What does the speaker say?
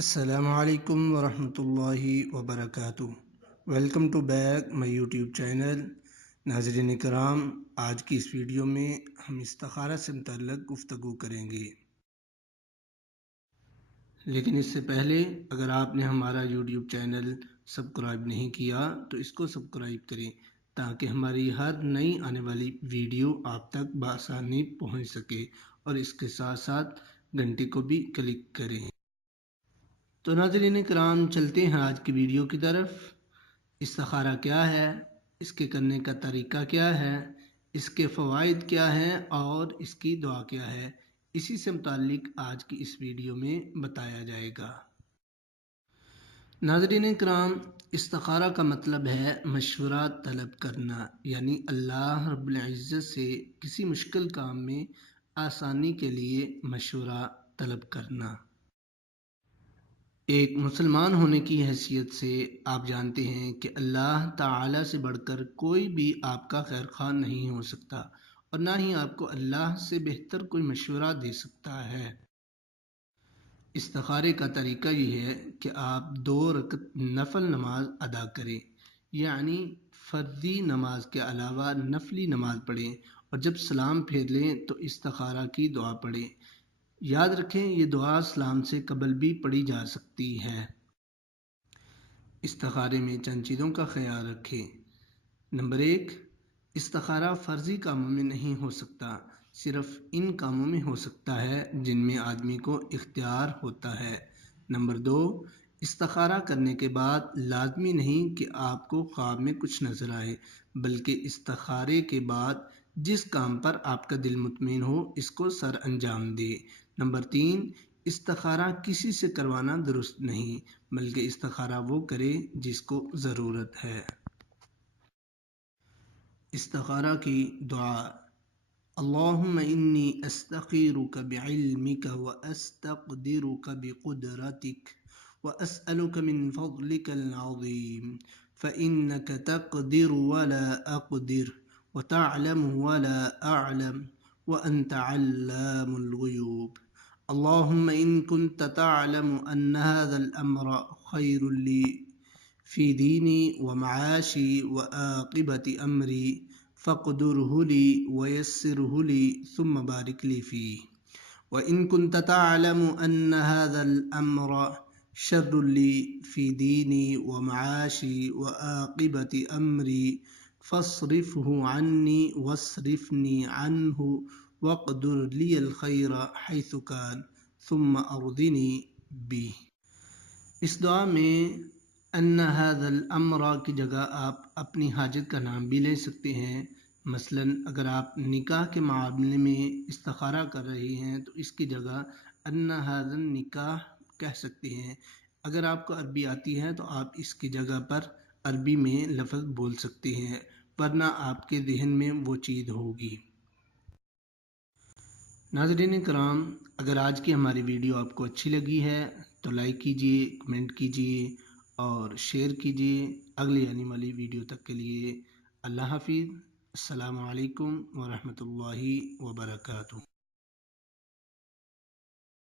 السلام علیکم ورحمۃ اللہ وبرکاتہ۔ Welcome to back my YouTube channel. ناظرین کرام، آج کی اس ویڈیو میں ہم استخارہ سے متعلق گفتگو کریں گے، لیکن اس سے پہلے اگر آپ نے ہمارا یوٹیوب چینل سبسکرائب نہیں کیا تو اس کو سبسکرائب کریں تاکہ ہماری ہر نئی آنے والی ویڈیو آپ تک بآسانی پہنچ سکے، اور اس کے ساتھ ساتھ گھنٹی کو بھی کلک کریں۔ تو ناظرین کرام، چلتے ہیں آج کی ویڈیو کی طرف۔ استخارہ کیا ہے، اس کے کرنے کا طریقہ کیا ہے، اس کے فوائد کیا ہیں اور اس کی دعا کیا ہے، اسی سے متعلق آج کی اس ویڈیو میں بتایا جائے گا۔ ناظرین کرام، استخارہ کا مطلب ہے مشورہ طلب کرنا، یعنی اللہ رب العزت سے کسی مشکل کام میں آسانی کے لیے مشورہ طلب کرنا۔ ایک مسلمان ہونے کی حیثیت سے آپ جانتے ہیں کہ اللہ تعالی سے بڑھ کر کوئی بھی آپ کا خیر خواہ نہیں ہو سکتا، اور نہ ہی آپ کو اللہ سے بہتر کوئی مشورہ دے سکتا ہے۔ استخارے کا طریقہ یہ ہے کہ آپ 2 رکعت نفل نماز ادا کریں، یعنی فردی نماز کے علاوہ نفلی نماز پڑھیں، اور جب سلام پھیر لیں تو استخارہ کی دعا پڑھیں۔ یاد رکھیں، یہ دعا سلام سے قبل بھی پڑھی جا سکتی ہے۔ استخارے میں چند چیزوں کا خیال رکھیں۔ نمبر 1، استخارہ فرضی کاموں میں نہیں ہو سکتا، صرف ان کاموں میں ہو سکتا ہے جن میں آدمی کو اختیار ہوتا ہے۔ نمبر 2، استخارہ کرنے کے بعد لازمی نہیں کہ آپ کو خواب میں کچھ نظر آئے، بلکہ استخارے کے بعد جس کام پر آپ کا دل مطمئن ہو اس کو سر انجام دے۔ نمبر 3، استخارہ کسی سے کروانا درست نہیں، بلکہ استخارہ وہ کرے جس کو ضرورت ہے۔ استخارہ کی دعا: اللہم انی استخیرک بعلمک واستقدرک بقدرتک واسألک من فضلک العظیم فإنک تقدر ولا اقدر وتعلم ولا اعلم وانت علام الغیوب۔ اللهم إن كنت تعلم أن هذا الأمر خير لي في ديني ومعاشي وعاقبة أمري فاقدره لي ويسره لي ثم بارك لي فيه، وإن كنت تعلم أن هذا الأمر شر لي في ديني ومعاشي وعاقبة أمري فاصرفه عني واصرفني عنه وَاقْدُرْ لِيَ الْخَيْرَ حَيْثُ كَانَ ثُمَّ أَرْضِنِي بِهِ۔ اس دعا میں اَنَّ هَذَا الْأَمْرَ کی جگہ آپ اپنی حاجت کا نام بھی لے سکتے ہیں۔ مثلا اگر آپ نکاح کے معاملے میں استخارہ کر رہے ہیں تو اس کی جگہ اَنَّ هَذَا النِّکَاح کہہ سکتے ہیں۔ اگر آپ کو عربی آتی ہے تو آپ اس کی جگہ پر عربی میں لفظ بول سکتے ہیں، ورنہ آپ کے ذہن میں وہ چیز ہوگی۔ ناظرین کرام، اگر آج کی ہماری ویڈیو آپ کو اچھی لگی ہے تو لائک کیجیے، کمنٹ کیجیے اور شیئر کیجیے۔ اگلی آنے والی ویڈیو تک کے لیے اللہ حافظ۔ السلام علیکم ورحمۃ اللہ وبرکاتہ۔